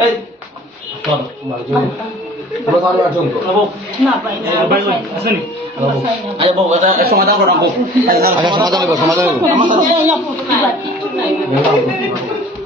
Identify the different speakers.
Speaker 1: 哎，到的，买了酒，他说他那正多。那不，那不，那不，是你，
Speaker 2: 那不，哎呀不，我再送个大块儿上铺。哎呀，什么大块儿，什
Speaker 1: 么不块儿。